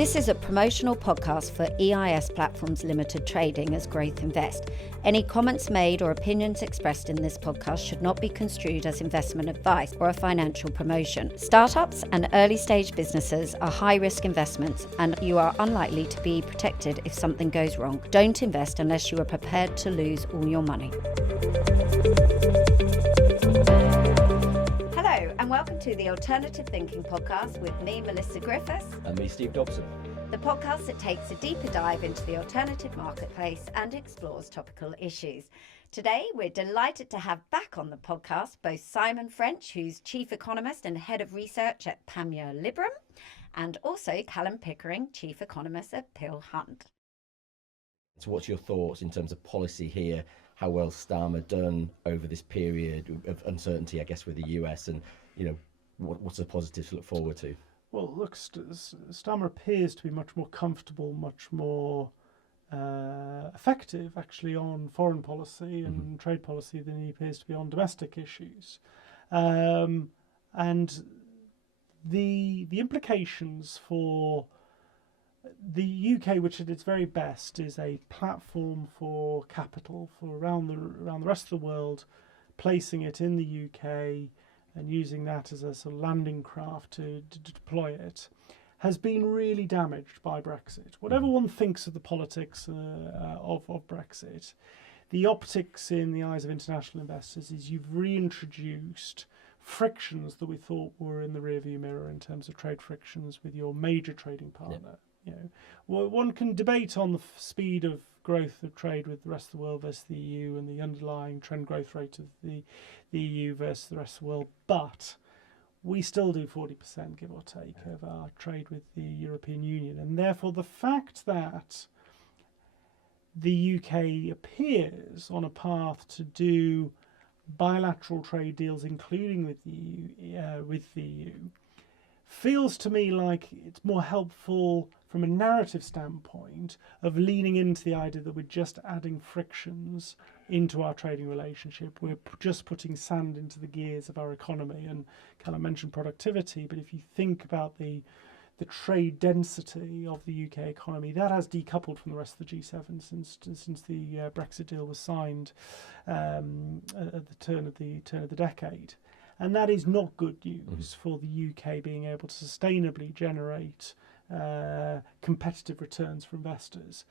This is a promotional podcast for EIS Platforms Limited Trading as growthInvest. Any comments made or opinions expressed in this podcast should not be construed as investment advice or a financial promotion. Startups and early stage businesses are high-risk investments and you are unlikely to be protected if something goes wrong. Don't invest unless you are prepared to lose all your money. Hello and welcome to the Alternative Thinking Podcast with me, Melissa Griffiths. And me, Steve Dobson. The podcast that takes a deeper dive into the alternative marketplace and explores topical issues. Today, we're delighted to have back on the podcast both Simon French, who's Chief Economist and Head of Research at Panmure Liberum, and also Callum Pickering, Chief Economist at Peel Hunt. So what's your thoughts in terms of policy here? How well Starmer done over this period of uncertainty, I guess, with the US, and what's the positives to look forward to? Well, look, Starmer appears to be much more comfortable, much more effective, actually, on foreign policy and trade policy than he appears to be on domestic issues. And the implications for the UK, which at its very best is a platform for capital for around the rest of the world, placing it in the UK and using that as a sort of landing craft to deploy it, has been really damaged by Brexit. Whatever one thinks of the politics of Brexit, the optics in the eyes of international investors is you've reintroduced frictions that we thought were in the rearview mirror in terms of trade frictions with your major trading partner. One can debate on the speed of growth of trade with the rest of the world versus the EU and the underlying trend growth rate of the EU versus the rest of the world, but we still do 40%, give or take, of our trade with the European Union. And therefore, the fact that the UK appears on a path to do bilateral trade deals, including with the EU, feels to me like it's more helpful from a narrative standpoint of leaning into the idea that we're just adding frictions into our trading relationship. We're just putting sand into the gears of our economy. And Callum mentioned productivity, but if you think about the trade density of the UK economy, that has decoupled from the rest of the G7 since the Brexit deal was signed at the turn of the decade. And that is not good news for the UK being able to sustainably generate competitive returns for investors.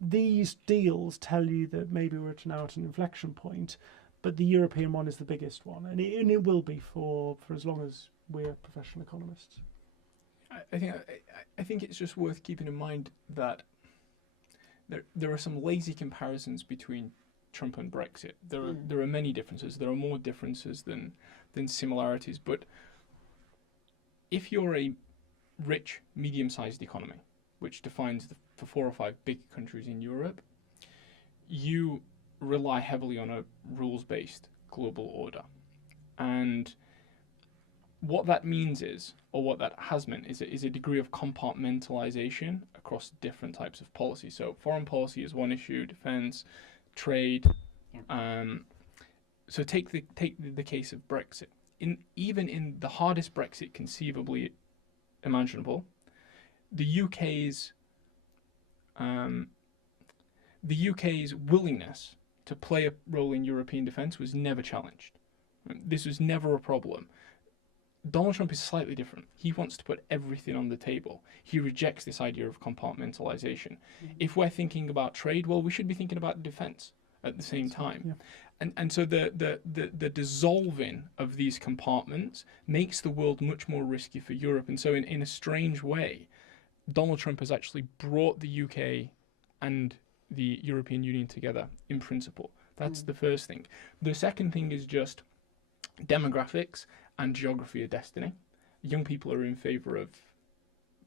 These deals tell you that maybe we're now at an inflection point, but the European one is the biggest one, and it will be for as long as we're professional economists. I think it's just worth keeping in mind that there are some lazy comparisons between Trump and Brexit. There are many differences. There are more differences than similarities. But if you're a rich, medium-sized economy, which defines the 4 or 5 big countries in Europe, you rely heavily on a rules-based global order. And what that means is, or what that has meant, is a degree of compartmentalization across different types of policy. So foreign policy is one issue, defense, trade. So take the case of Brexit. Even in the hardest Brexit conceivably imaginable, the UK's willingness to play a role in European defence was never challenged. This was never a problem. Donald Trump is slightly different. He wants to put everything on the table. He rejects this idea of compartmentalization. If we're thinking about trade, well, we should be thinking about defence at the same time. Yeah. And so the dissolving of these compartments makes the world much more risky for Europe. And so in a strange way, Donald Trump has actually brought the UK and the European Union together in principle. That's the first thing. The second thing is just demographics and geography of destiny. Young people are in favour of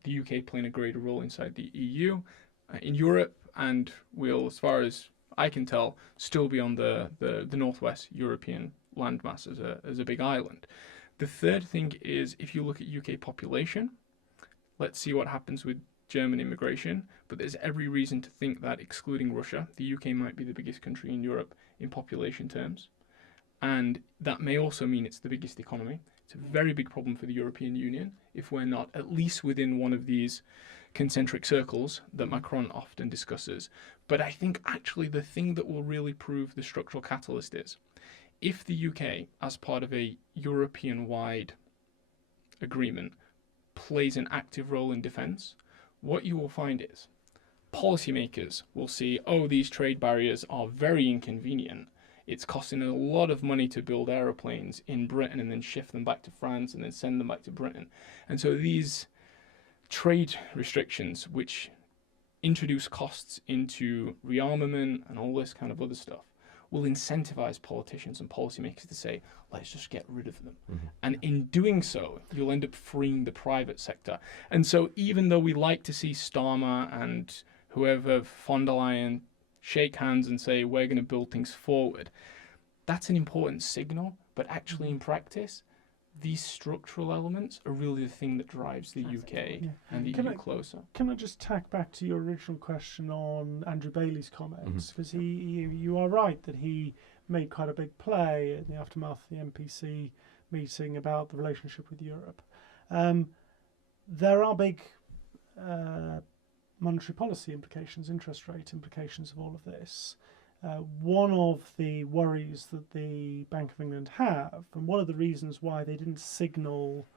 the UK playing a greater role inside the EU, in Europe, and will, as far as I can tell, still be on the northwest European landmass as a big island. The third thing is, if you look at UK population, let's see what happens with German immigration, but there's every reason to think that, excluding Russia, the UK might be the biggest country in Europe in population terms. And that may also mean it's the biggest economy. It's a very big problem for the European Union if we're not at least within one of these concentric circles that Macron often discusses. But I think actually the thing that will really prove the structural catalyst is if the UK, as part of a European-wide agreement, plays an active role in defence, what you will find is policymakers will see, oh, these trade barriers are very inconvenient. It's costing a lot of money to build aeroplanes in Britain and then shift them back to France and then send them back to Britain. And so these trade restrictions, which introduce costs into rearmament and all this kind of other stuff, will incentivize politicians and policymakers to say, let's just get rid of them. And in doing so, you'll end up freeing the private sector. And so even though we like to see Starmer and whoever, von der Leyen, shake hands and say, we're going to build things forward, that's an important signal. But actually in practice, these structural elements are really the thing that drives the UK and the EU closer. Can I just tack back to your original question on Andrew Bailey's comments? Because you are right that he made quite a big play in the aftermath of the MPC meeting about the relationship with Europe. There are big monetary policy implications, interest rate implications of all of this. One of the worries that the Bank of England have, and one of the reasons why they didn't signal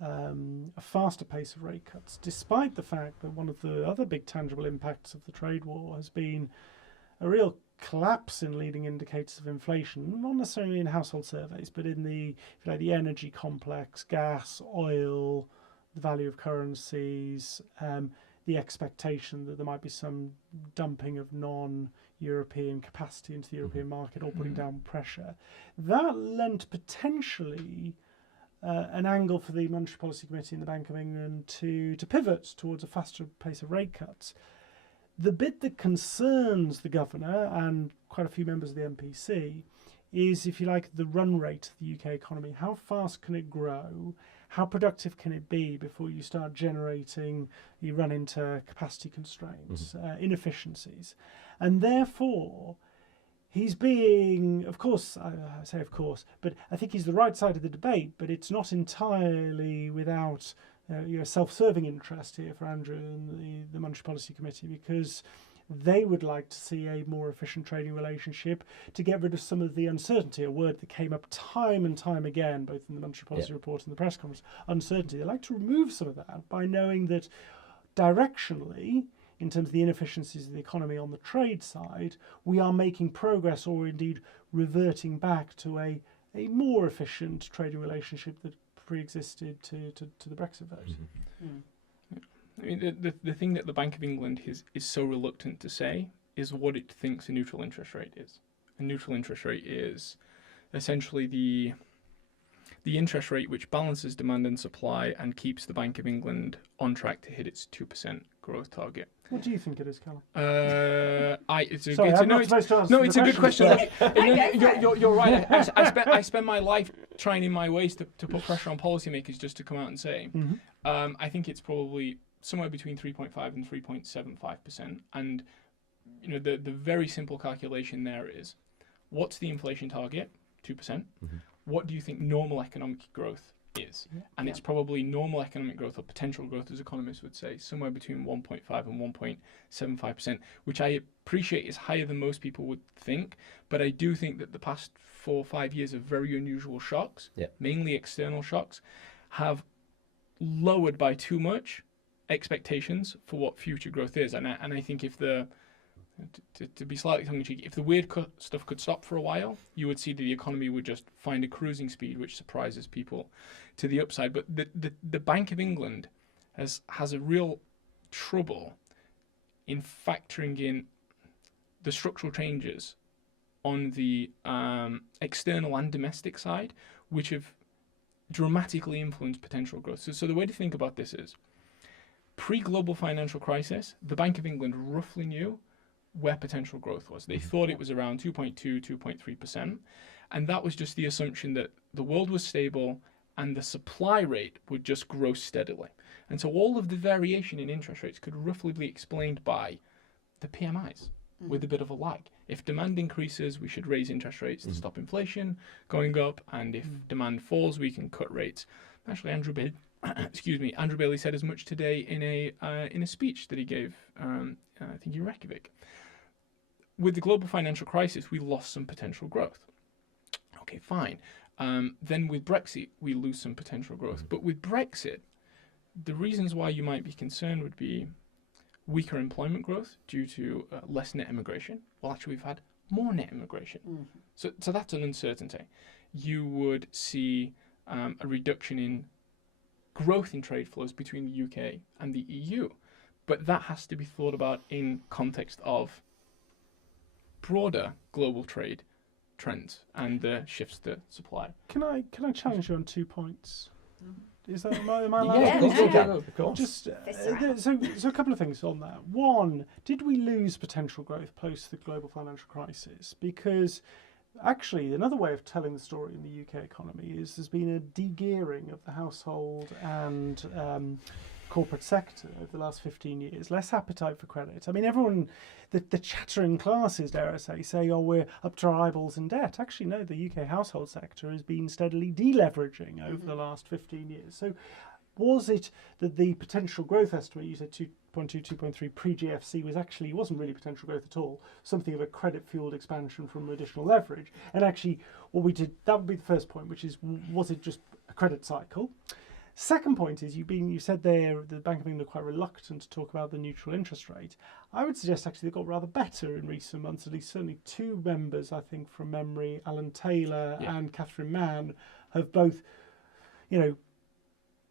a faster pace of rate cuts, despite the fact that one of the other big tangible impacts of the trade war has been a real collapse in leading indicators of inflation, not necessarily in household surveys, but in the, if you like, the energy complex, gas, oil, the value of currencies, the expectation that there might be some dumping of non-European capacity into the European market or putting down pressure. That lent potentially an angle for the Monetary Policy Committee in the Bank of England to pivot towards a faster pace of rate cuts. The bit that concerns the governor and quite a few members of the MPC is, if you like, the run rate of the UK economy. How fast can it grow? How productive can it be before you start generating, you run into capacity constraints, inefficiencies? And therefore, he's being, of course, I say of course, but I think he's the right side of the debate, but it's not entirely without self-serving interest here for Andrew and the Monetary Policy Committee, because they would like to see a more efficient trading relationship to get rid of some of the uncertainty, a word that came up time and time again, both in the Monetary Policy Report and the press conference, uncertainty. They like to remove some of that by knowing that directionally, in terms of the inefficiencies of the economy on the trade side, we are making progress or indeed reverting back to a more efficient trading relationship that pre-existed to the Brexit vote. I mean, the thing that the Bank of England is so reluctant to say is what it thinks a neutral interest rate is. A neutral interest rate is essentially the interest rate which balances demand and supply and keeps the Bank of England on track to hit its 2% growth target. What do you think it is, Callum? It's a good question. You're right. I spend my life trying in my ways to put pressure on policymakers just to come out and say, I think it's probably somewhere between 3.5 and 3.75%. And the very simple calculation there is, what's the inflation target? 2%. What do you think normal economic growth is? And it's probably normal economic growth, or potential growth, as economists would say, somewhere between 1.5 and 1.75%, which I appreciate is higher than most people would think. But I do think that the past 4 or 5 years of very unusual shocks, mainly external shocks, have lowered by too much expectations for what future growth is. And I think if to be slightly tongue-in-cheek, if the weird stuff could stop for a while, you would see that the economy would just find a cruising speed which surprises people to the upside. But the Bank of England has a real trouble in factoring in the structural changes on the external and domestic side, which have dramatically influenced potential growth. So the way to think about this is, pre-global financial crisis, the Bank of England roughly knew where potential growth was. They thought it was around 2.2, 2.3%. And that was just the assumption that the world was stable and the supply rate would just grow steadily. And so all of the variation in interest rates could roughly be explained by the PMIs. with a bit of a lag. If demand increases, we should raise interest rates to stop inflation going up, and if demand falls, we can cut rates. Actually, Andrew Bailey said as much today in a speech that he gave, I think in Reykjavik. With the global financial crisis, we lost some potential growth. Okay, fine. Then with Brexit, we lose some potential growth. But with Brexit, the reasons why you might be concerned would be weaker employment growth due to less net immigration. Well, actually, we've had more net immigration. So that's an uncertainty. You would see a reduction in growth in trade flows between the UK and the EU. But that has to be thought about in context of broader global trade trends and the shifts to supply. Can I challenge you on 2 points? Is that am I allowed? Yeah, of course. Just so a couple of things on that. One, did we lose potential growth post the global financial crisis? Because actually, another way of telling the story in the UK economy is there's been a de-gearing of the household and corporate sector over the last 15 years, less appetite for credit. I mean, everyone, the chattering classes, dare I say, oh, we're up to our eyeballs in debt. Actually, no, the UK household sector has been steadily deleveraging over the last 15 years. So was it that the potential growth estimate, you said 2.2, 2.3 pre-GFC, wasn't really potential growth at all, something of a credit-fueled expansion from additional leverage? And actually, what we did, that would be the first point, which is, was it just a credit cycle? Second point is you said there the Bank of England are quite reluctant to talk about the neutral interest rate. I would suggest actually they got rather better in recent months. At least certainly two members, I think from memory, Alan Taylor and Catherine Mann, have both,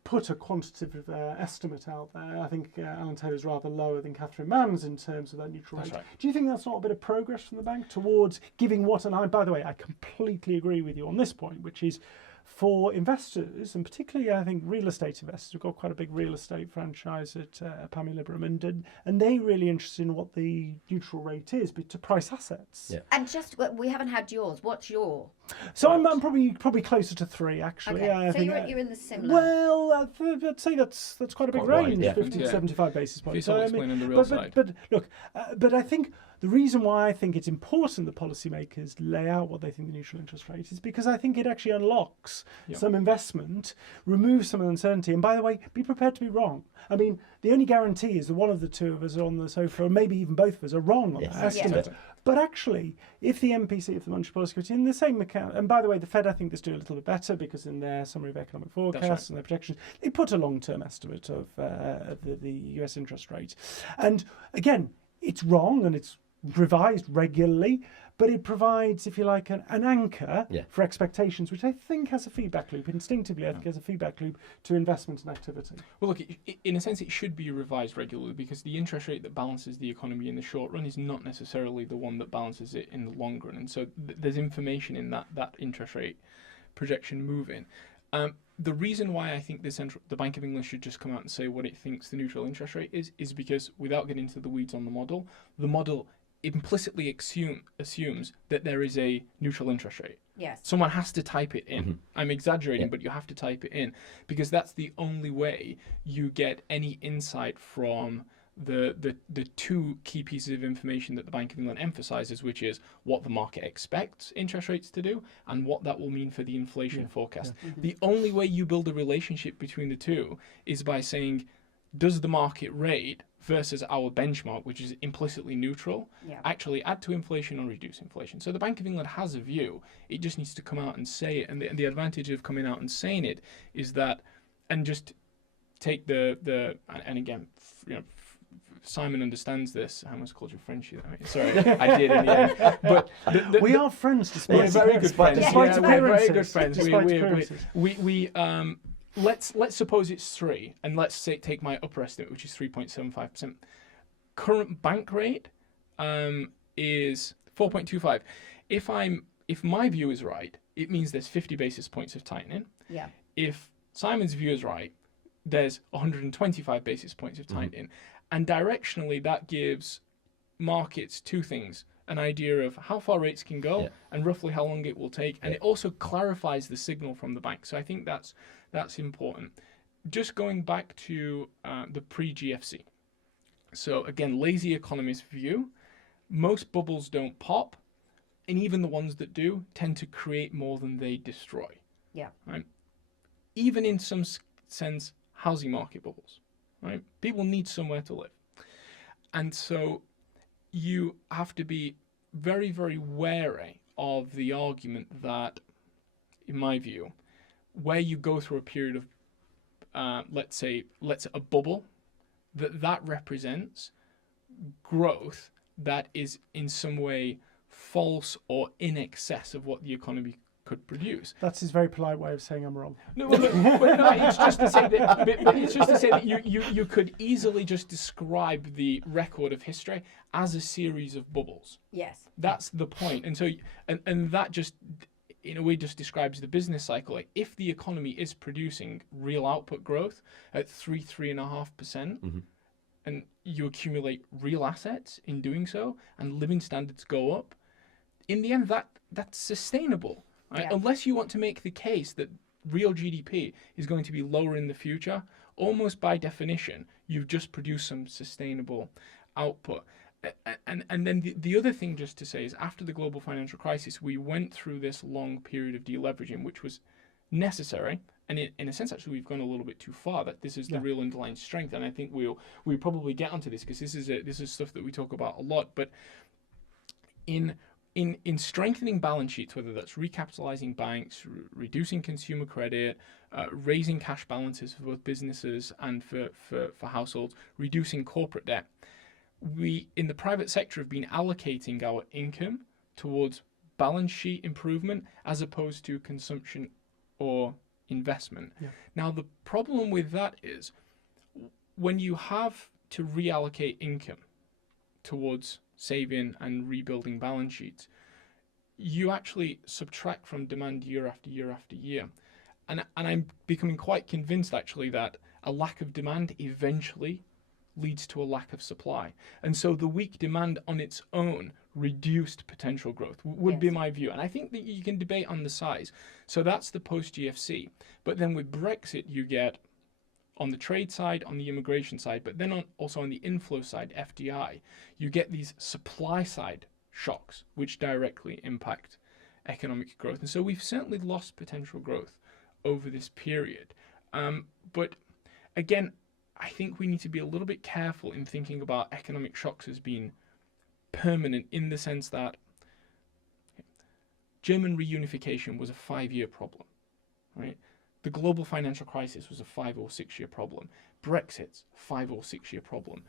put a quantitative estimate out there. I think Alan Taylor's rather lower than Catherine Mann's in terms of that neutral rate. Right. Do you think that's not a bit of progress from the bank towards giving what? And by the way, I completely agree with you on this point, which is, for investors, and particularly I think real estate investors, we've got quite a big real estate franchise at Pammy Liberum, and they're really interested in what the neutral rate is to price assets. Yeah. And just, we haven't had yours. What's your? So I'm probably closer to 3 actually. Okay. So you're in the similar. Well, I'd say that's quite a big range, 50 to 75 basis points. So on the real side. But look, but I think the reason why I think it's important that policymakers lay out what they think the neutral interest rate is because I think it actually unlocks some investment, removes some uncertainty, and by the way, be prepared to be wrong. I mean, the only guarantee is that one of the two of us on the sofa, or maybe even both of us, are wrong on that estimate. But actually, if the MPC, if the Monetary Policy Committee, in the same account, and by the way, the Fed I think is doing a little bit better because in their summary of economic forecasts and their projections, they put a long-term estimate of the US interest rate. And again, it's wrong and it's revised regularly, but it provides, if you like, an anchor for expectations, which I think has a feedback loop. Instinctively, I think has a feedback loop to investment and activity. Well, look, in a sense, it should be revised regularly because the interest rate that balances the economy in the short run is not necessarily the one that balances it in the long run. And so there's information in that interest rate projection moving. The reason why I think the Bank of England should just come out and say what it thinks the neutral interest rate is because, without getting into the weeds on the model implicitly assumes that there is a neutral interest rate. Yes. Someone has to type it in. I'm exaggerating, but you have to type it in because that's the only way you get any insight from the two key pieces of information that the Bank of England emphasizes, which is what the market expects interest rates to do and what that will mean for the inflation forecast. The only way you build a relationship between the two is by saying, does the market rate versus our benchmark, which is implicitly neutral, actually add to inflation or reduce inflation? So the Bank of England has a view. It just needs to come out and say it. And the advantage of coming out and saying it is that, and just take and again, Simon understands this. I almost called you French. Sorry, I did in the end. But we are friends, despite we're very good friends. Despite we're very good friends. We let's suppose it's 3, and let's say take my upper estimate, which is 3.75%. Current bank rate is 4.25. If my view is right, it means there's 50 basis points of tightening. Yeah. If Simon's view is right, there's 125 basis points of tightening. And directionally, that gives markets two things: an idea of how far rates can go and roughly how long it will take. And it also clarifies the signal from the bank. So I think that's important. Just going back to the pre-GFC. So again, lazy economist view. most bubbles don't pop, and even the ones that do tend to create more than they destroy. Yeah. Right? Even in some sense, housing market bubbles. Right? People need somewhere to live. And so you have to be very, very wary of the argument that, in my view, where you go through a period of, let's say a bubble, that represents growth that is in some way false or in excess of what the economy could produce. That's his very polite way of saying I'm wrong. No, but no, it's just to say that you could easily just describe the record of history as a series of bubbles. Yes. That's the point. And so and that just in a way just describes the business cycle. Like if the economy is producing real output growth at 3.5%, and you accumulate real assets in doing so, and living standards go up, in the end that's sustainable. Right? Yeah. Unless you want to make the case that real GDP is going to be lower in the future, almost by definition, you've just produced some sustainable output. And then the other thing just to say is after the global financial crisis, we went through this long period of deleveraging, which was necessary. And in a sense, actually, we've gone a little bit too far. That this is the real underlying strength. And I think we'll probably get onto this because this is stuff that we talk about a lot. But in strengthening balance sheets, whether that's recapitalizing banks, reducing consumer credit, raising cash balances for both businesses and for households, reducing corporate debt, we in the private sector have been allocating our income towards balance sheet improvement as opposed to consumption or investment. Yeah. Now, the problem with that is when you have to reallocate income towards saving and rebuilding balance sheets, you actually subtract from demand year after year after year. And I'm becoming quite convinced actually that a lack of demand eventually leads to a lack of supply. And so the weak demand on its own reduced potential growth would be my view. And I think that you can debate on the size. So that's the post-GFC. But then with Brexit, you get on the trade side, on the immigration side, but then also on the inflow side, FDI, you get these supply side shocks, which directly impact economic growth. And so we've certainly lost potential growth over this period. But again, I think we need to be a little bit careful in thinking about economic shocks as being permanent in the sense that German reunification was a 5-year problem, right? The global financial crisis was a 5 or 6 year problem. Brexit's 5 or 6 year problem.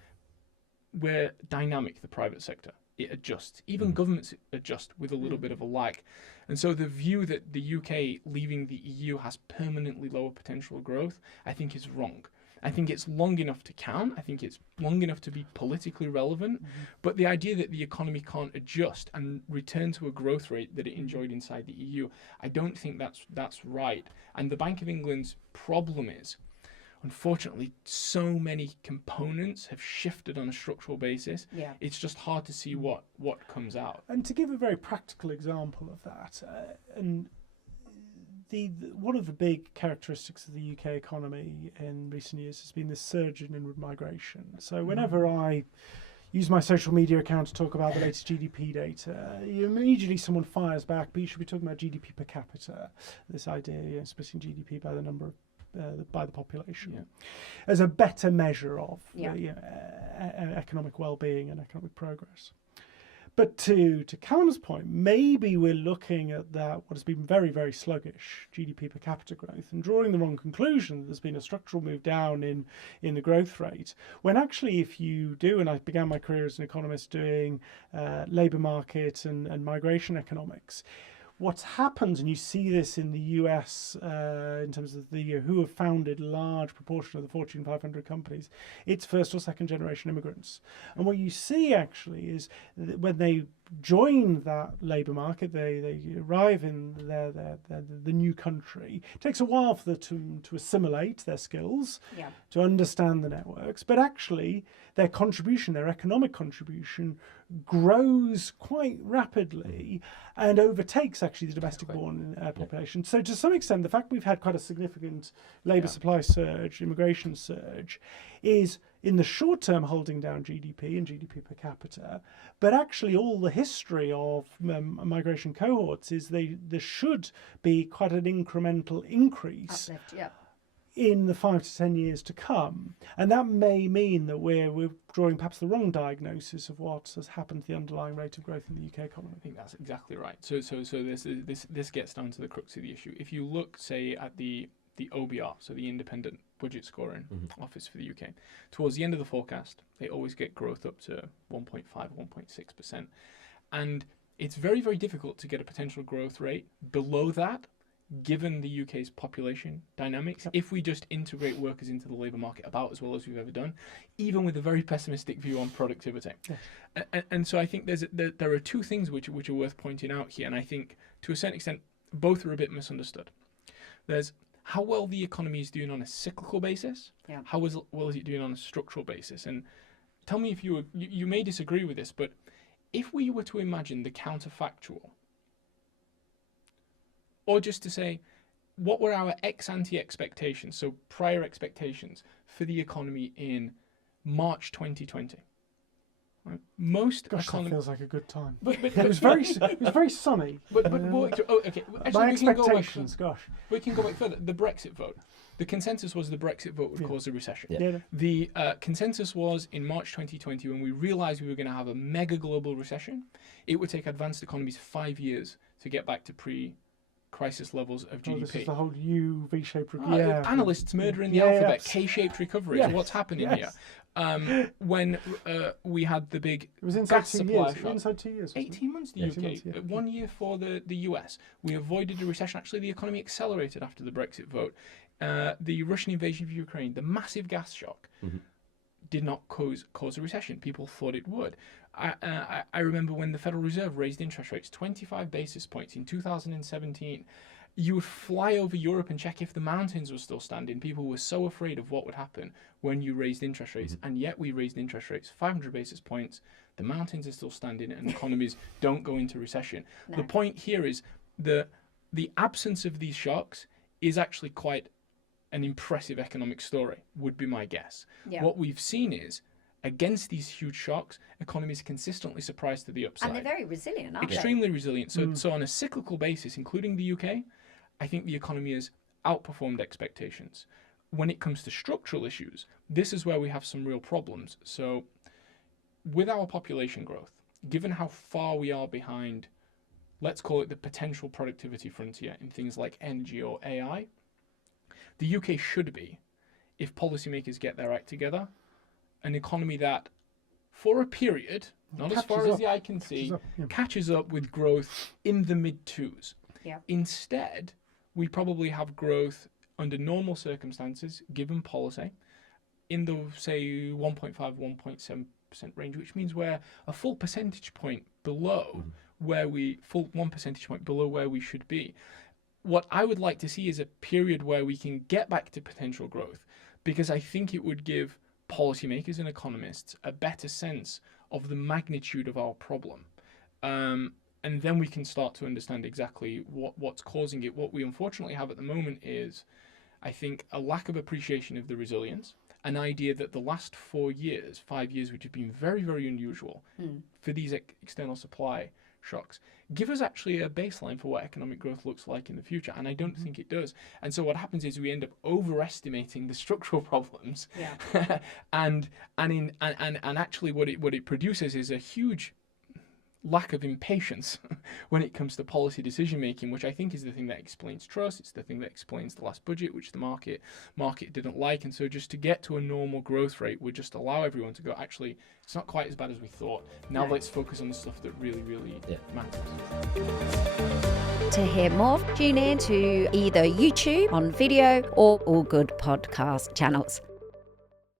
We're dynamic, the private sector. It adjusts. Even governments adjust with a little bit of a lag. And so the view that the UK leaving the EU has permanently lower potential growth, I think is wrong. I think it's long enough to count. I think it's long enough to be politically relevant. But the idea that the economy can't adjust and return to a growth rate that it enjoyed inside the EU, I don't think that's right. And the Bank of England's problem is, unfortunately, so many components have shifted on a structural basis. Yeah. It's just hard to see what comes out. And to give a very practical example of that, and the one of the big characteristics of the UK economy in recent years has been this surge in inward migration. So whenever I use my social media account to talk about the latest GDP data, immediately someone fires back, but you should be talking about GDP per capita. This idea, splitting GDP by the number of by the population as a better measure of economic well-being and economic progress. But to Callum's point, maybe we're looking at that, what has been very, very sluggish GDP per capita growth, and drawing the wrong conclusion that there's been a structural move down in the growth rate, when actually if you do, and I began my career as an economist doing labour market and migration economics, what's happened, and you see this in the US in terms of who have founded a large proportion of the Fortune 500 companies, it's first or second generation immigrants. And what you see actually is that when they join that labour market, they arrive in the new country. It takes a while for them to assimilate their skills, to understand the networks, but actually their contribution, their economic contribution, grows quite rapidly and overtakes actually the domestic born population. So to some extent, the fact we've had quite a significant labour supply surge, immigration surge, is in the short term holding down GDP and GDP per capita, but actually all the history of migration cohorts is there should be quite an incremental increase Uplift, yeah. in the 5 to 10 years to come. And that may mean that we're drawing perhaps the wrong diagnosis of what has happened to the underlying rate of growth in the UK economy. I think that's exactly right. So this gets down to the crux of the issue. If you look, say, at the OBR, so the Independent Budget Scoring Office for the UK, towards the end of the forecast, they always get growth up to 1.5, 1.6%. And it's very, very difficult to get a potential growth rate below that, given the UK's population dynamics. If we just integrate workers into the labour market about as well as we've ever done, even with a very pessimistic view on productivity. And so I think there are two things which are worth pointing out here, and I think to a certain extent both are a bit misunderstood. There's how well the economy is doing on a cyclical basis, how well is it doing on a structural basis. And tell me if you may disagree with this, but if we were to imagine the counterfactual, or just to say, what were our ex-ante expectations, so prior expectations for the economy in March 2020? Right? Most Gosh, that feels like a good time. But it was very sunny. Okay. Actually, My expectations, we can go back further. The Brexit vote. The consensus was the Brexit vote would cause a recession. Yeah. The consensus was in March 2020, when we realised we were going to have a mega global recession, it would take advanced economies 5 years to get back to pre-crisis levels of GDP. This is the whole V-shaped analysts murdering the alphabet, K-shaped recovery. Yes. What's happening here? When we had the big it was inside gas 2 supply years. shock. Inside 2 years. 18 months the UK, 1 year for the US. We avoided a recession. Actually, the economy accelerated after the Brexit vote. The Russian invasion of Ukraine, the massive gas shock, did not cause a recession. People thought it would. I remember when the Federal Reserve raised interest rates 25 basis points in 2017. You would fly over Europe and check if the mountains were still standing. People were so afraid of what would happen when you raised interest rates, and yet we raised interest rates 500 basis points. The mountains are still standing, and economies don't go into recession. No. The point here is the absence of these shocks is actually quite an impressive economic story, would be my guess. Yeah. What we've seen is, against these huge shocks, economies consistently surprised to the upside. And they're very resilient, aren't they? Extremely resilient. So on a cyclical basis, including the UK, I think the economy has outperformed expectations. When it comes to structural issues, this is where we have some real problems. So with our population growth, given how far we are behind, let's call it the potential productivity frontier in things like energy or AI, the UK should be, if policymakers get their act together, an economy that, for a period, not as far as the eye can see, catches up with growth in the mid-twos. Yeah. Instead, we probably have growth under normal circumstances, given policy, in the, say, 1.5, 1.7% range, which means we're a full percentage point below full 1 percentage point below where we should be. What I would like to see is a period where we can get back to potential growth, because I think it would give policymakers and economists a better sense of the magnitude of our problem. And then we can start to understand exactly what's causing it. What we unfortunately have at the moment is, I think, a lack of appreciation of the resilience, an idea that the last 5 years, which have been very, very unusual for these external supply shocks, give us actually a baseline for what economic growth looks like in the future, and I don't think it does. And so what happens is we end up overestimating the structural problems, and actually what it produces is a huge lack of impatience when it comes to policy decision making, which I think is the thing that explains trust. It's the thing that explains the last budget, which the market didn't like. And so just to get to a normal growth rate would just allow everyone to go, actually, it's not quite as bad as we thought. Now let's focus on the stuff that really, really matters. To hear more, tune in to either YouTube on video or all good podcast channels.